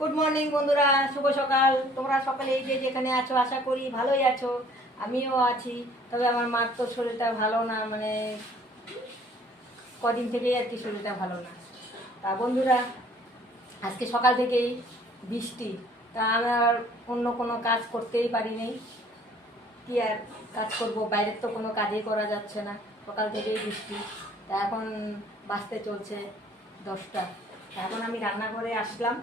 Good morning বন্ধুরা, শুভ সকাল। তোমরা সকালে এই যে যেখানে আছো, আশা করি ভালোই আছো। আমিও আছি, তবে আমার মার তো শরীরটা ভালো না মানে কদিন থেকেই আর কি শরীরটা ভালো না। তা বন্ধুরা, আজকে সকাল থেকেই বৃষ্টি। তা আমার অন্য কোনো কাজ করতেই পারিনি কি আর কাজ করব, বাইরের তো কোনো কাজই করা যাচ্ছে না। সকাল থেকেই বৃষ্টি। তা এখন বাঁচতে চলছে দশটা। এখন আমি রান্না করে আসলাম।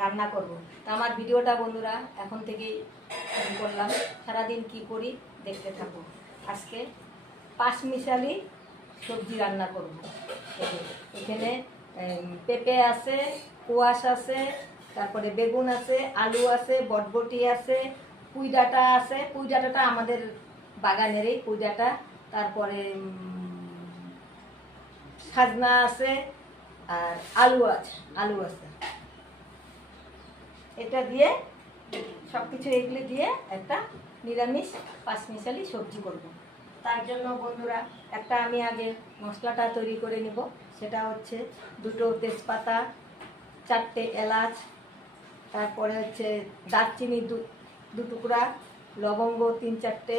রান্না করব। তা আমার ভিডিওটা বন্ধুরা এখন থেকেই করলাম। সারাদিন কি করি দেখতে থাকো। আজকে পাঁচ মিশালি সবজি রান্না করব। এখানে পেঁপে আছে, কুয়াশ আছে, তারপরে বেগুন আছে, আলু আছে, বটবটি আছে পুঁই ডাঁটা আছে। পুঁই ডাঁটাটা আমাদের বাগানেরই পুঁই ডাঁটা তারপরে সাজনা আছে, আর আলু আছে আলু আছে। এটা দিয়ে সব কিছু এগুলো দিয়ে একটা নিরামিষ পাঁচমিশালি সবজি করব। তার জন্য বন্ধুরা, একটা আমি আগে মশলাটা তৈরি করে নিব। সেটা হচ্ছে দুটো তেজপাতা, চারটে এলাচ, তারপরে হচ্ছে দারচিনি দু দু টুকরা, লবঙ্গ তিন চারটে,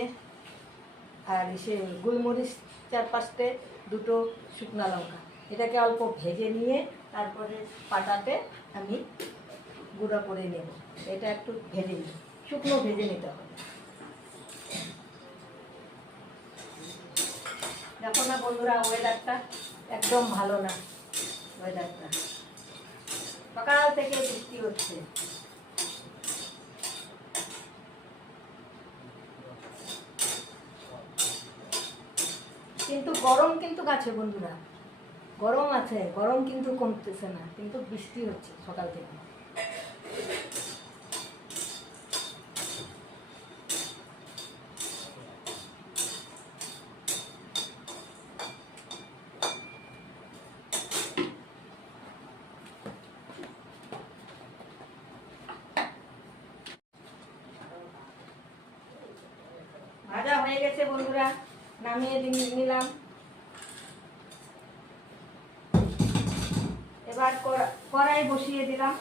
আর সে গোলমরিচ চার পাঁচটে, দুটো শুকনা লঙ্কা। এটাকে অল্প ভেজে নিয়ে তারপরে পাটাতে আমি গুঁড়ো করে নেব। এটা একটু ভেজে নিই শুকনো ভেজে নিতে হবে। দেখো না বন্ধুরা ওয়েদারটা একদম ভালো না। ওয়েদারটা সকাল থেকে বৃষ্টি হচ্ছে। কিন্তু গরম কিন্তু আছে বন্ধুরা। গরম আছে, গরম কিন্তু কমতেছে না, কিন্তু বৃষ্টি হচ্ছে সকাল থেকে ভাজা হয়ে গেছে বন্ধুরা, নামিয়ে নিলাম। এবার কড়াই বসিয়ে দিলাম।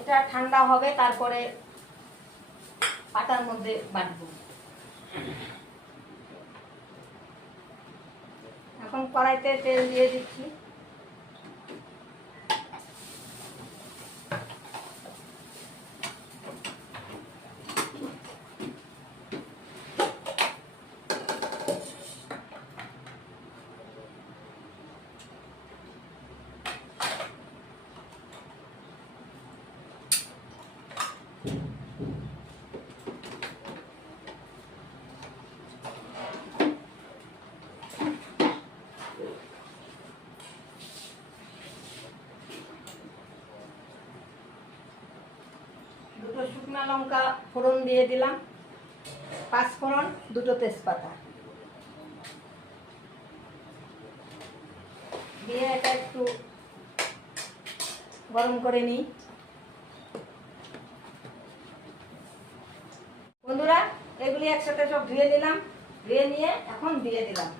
এটা ঠান্ডা হবে, তারপরে পাতার মধ্যে বাটবো। এখন কড়াইতে তেল দিয়ে দিচ্ছি দুটো শুকনো লঙ্কা ফোড়ন দিয়ে দিলাম। পাঁচ ফোড়ন, দুটো তেজপাতা। দিয়ে এটা একটু গরম করে নিই। বন্ধুরা, এগুলি একসাথে সব ধুয়ে নিলাম। ধুয়ে নিয়ে এখন দিয়ে দিলাম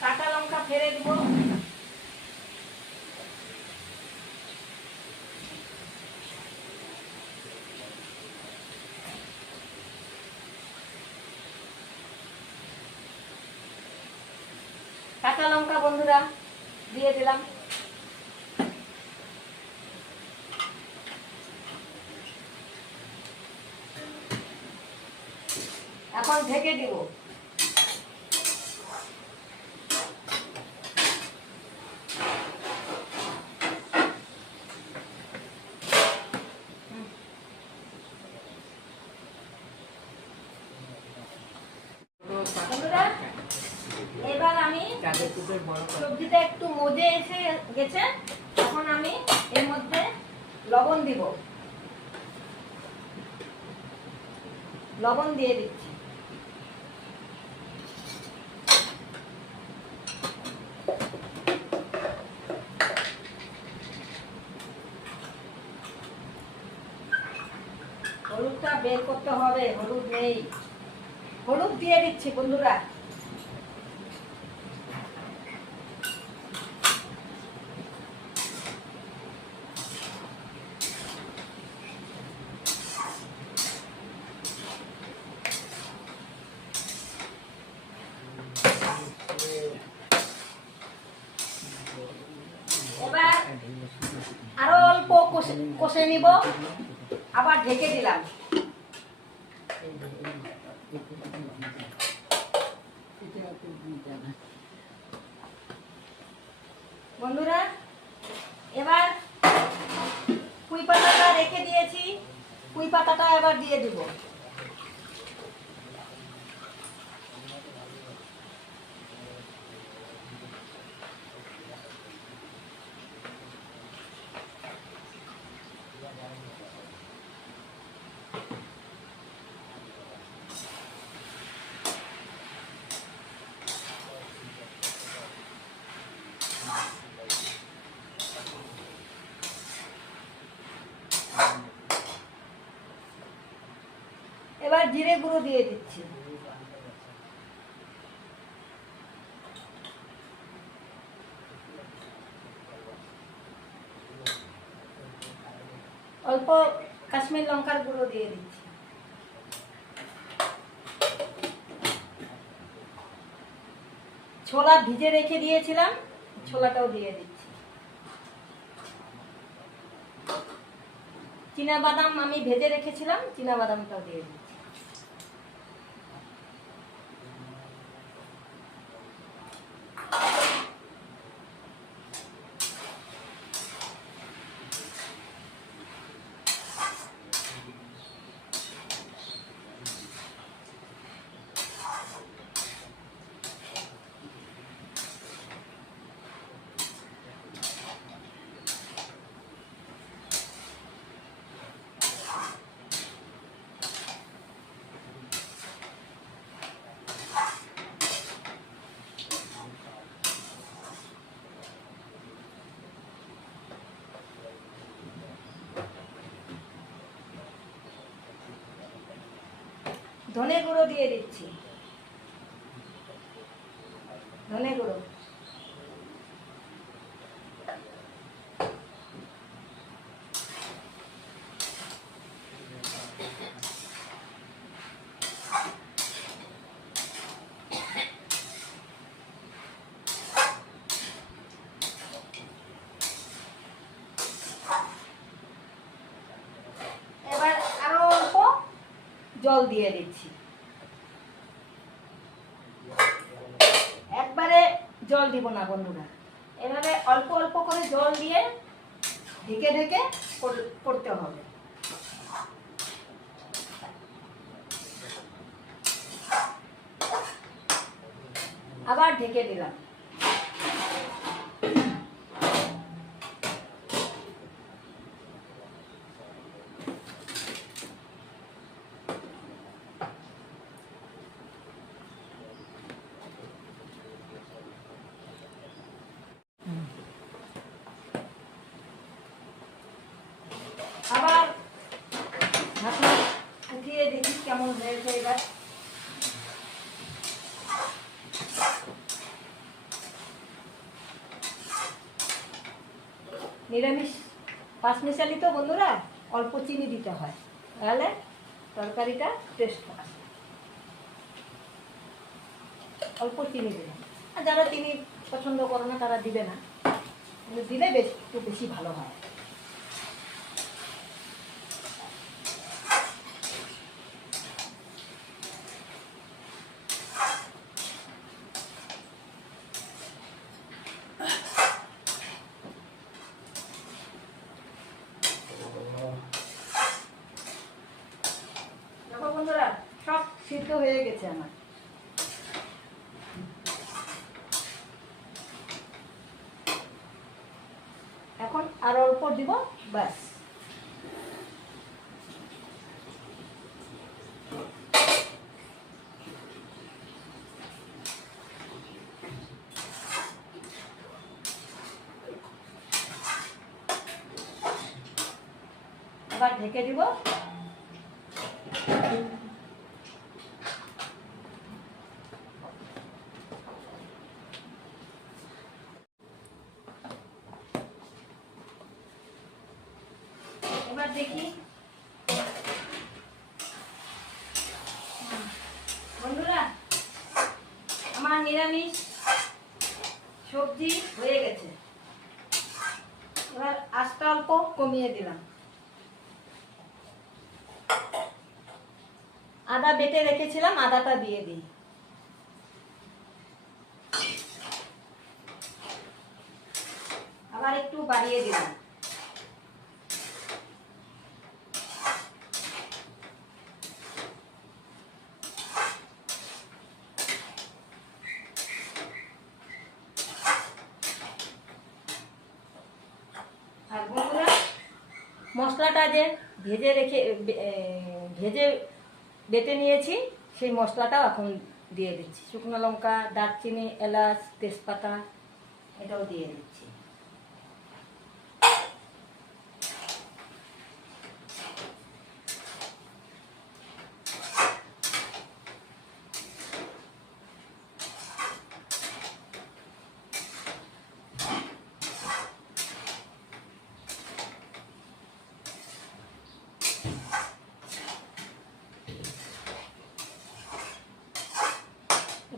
কাঁচা লঙ্কা ফেলে দিব কাঁচা লঙ্কা বন্ধুরা দিয়ে দিলাম। এখন ঢেকে দিব বন্ধুরা এবার আমি সবজিটা একটু মজে এসে গেছে আমি এর মধ্যে লবণ দিব। লবণ দিয়ে দিচ্ছি। হলুদটা বের করতে হবে, হলুদ নেই। হলুদ দিয়ে দিচ্ছি, বন্ধুরা এবার আরও অল্প কষে নিব। আবার ঢেকে দিলাম। বন্ধুরা, এবার পুঁই পাতাটা রেখে দিয়েছি। পুঁই পাতাটা এবার দিয়ে দিব এবার জিরে গুঁড়ো দিয়ে দিচ্ছি। অল্প কাশ্মীর লঙ্কার গুঁড়ো দিয়ে দিচ্ছি। ছোলা ভিজে রেখে দিয়েছিলাম, ছোলাটাও দিয়ে দিচ্ছি। চীনা বাদাম আমি ভেজে রেখেছিলাম চীনা বাদামটাও দিয়ে দিচ্ছি। ধনে গুঁড়ো দিয়ে দিচ্ছি ধনে গুঁড়ো এবার আরও অল্প জল দিয়ে দিচ্ছি। একবারে জল দিব না বন্ধুরা। এভাবে অল্প অল্প করে জল দিয়ে ঢেকে ঢেকে কর- করতে হবে। আবার ঢেকে দিলাম। আবার ঢাকনা উঠিয়ে দেখি কেমন হয়েছে এবার। নিরামিষ পাঁচমিশালি তো বন্ধুরা, অল্প চিনি দিতে হয়। তাহলে তরকারিটা টেস্ট আসে অল্প চিনি দিলাম। আর যারা চিনি পছন্দ করে না, তারা দিবে না। দিলে বেশ, একটু বেশি ভালো হয় দেখো বন্ধুরা সব সিদ্ধ হয়ে গেছে আমার। এখন আর অল্প দিব ব্যাস। আবার ঢেকে দিব এবার দেখি বন্ধুরা আমার নিরামিষ সবজি হয়ে গেছে। এবার আস্তে অল্প কমিয়ে দিলাম। আদা বেটে রেখেছিলাম, আদাটা দিয়ে দিই। আবার একটু বাড়িয়ে দিলাম আর বন্ধুরা মশলাটা যে ভেজে রেখে ভেজে বেটে নিয়েছি, সেই মশলাটাও এখন দিয়ে দিচ্ছি। শুকনো লঙ্কা, দারচিনি, এলাচ, তেজপাতা, এটাও দিয়ে দিচ্ছি।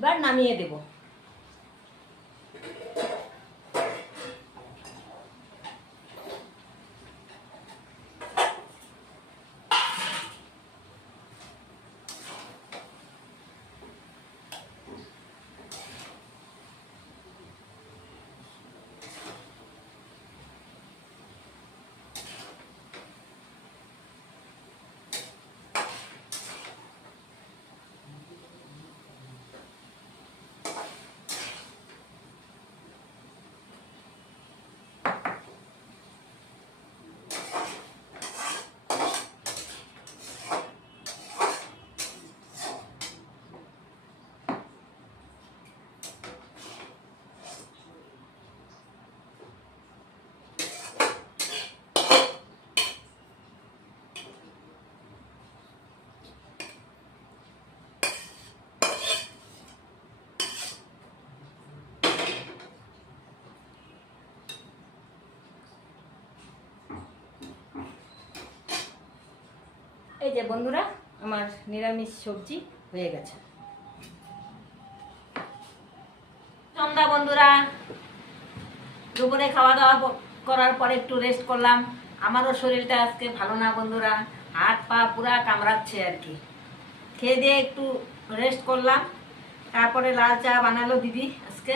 এবার নামিয়ে দেব। এই যে বন্ধুরা, আমার নিরামিষ সবজি হয়ে গেছে। সন্ধ্যা বন্ধুরা, দুপুরে খাওয়া দাওয়া করার পরে একটু রেস্ট করলাম। আমারও শরীরটা আজকে ভালো না বন্ধুরা, হাত পা পুরা কামড়াচ্ছে আর কি। খেয়ে দিয়ে একটু রেস্ট করলাম। তারপরে লাল চা বানালো দিদি আজকে।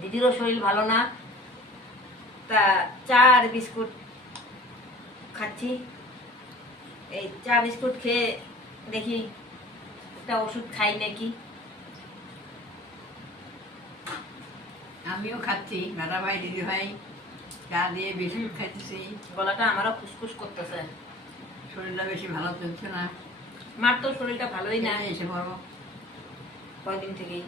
দিদিরও শরীর ভালো না। তা চা আর বিস্কুট খাচ্ছি। এই চা বিস্কুট খেয়ে দেখি একটা ওষুধ খাই নাকি। আমিও খাচ্ছি দাদা ভাই দিদি ভাই চা দিয়ে বিস্কুট খাচ্ছি গলাটা আমারও খুসখুস করতেছে। শরীরটা বেশি ভালো চলছে না। মার তো শরীরটা ভালোই না। এসে পড়ব। কয়দিন থেকেই।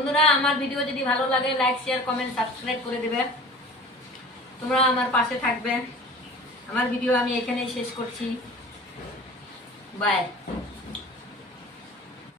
বন্ধুরা, আমার ভিডিও যদি ভালো লাগে লাইক শেয়ার কমেন্ট সাবস্ক্রাইব করে দেবে। তোমরা আমার পাশে থাকবে। আমার ভিডিও আমি এখানেই শেষ করছি। বাই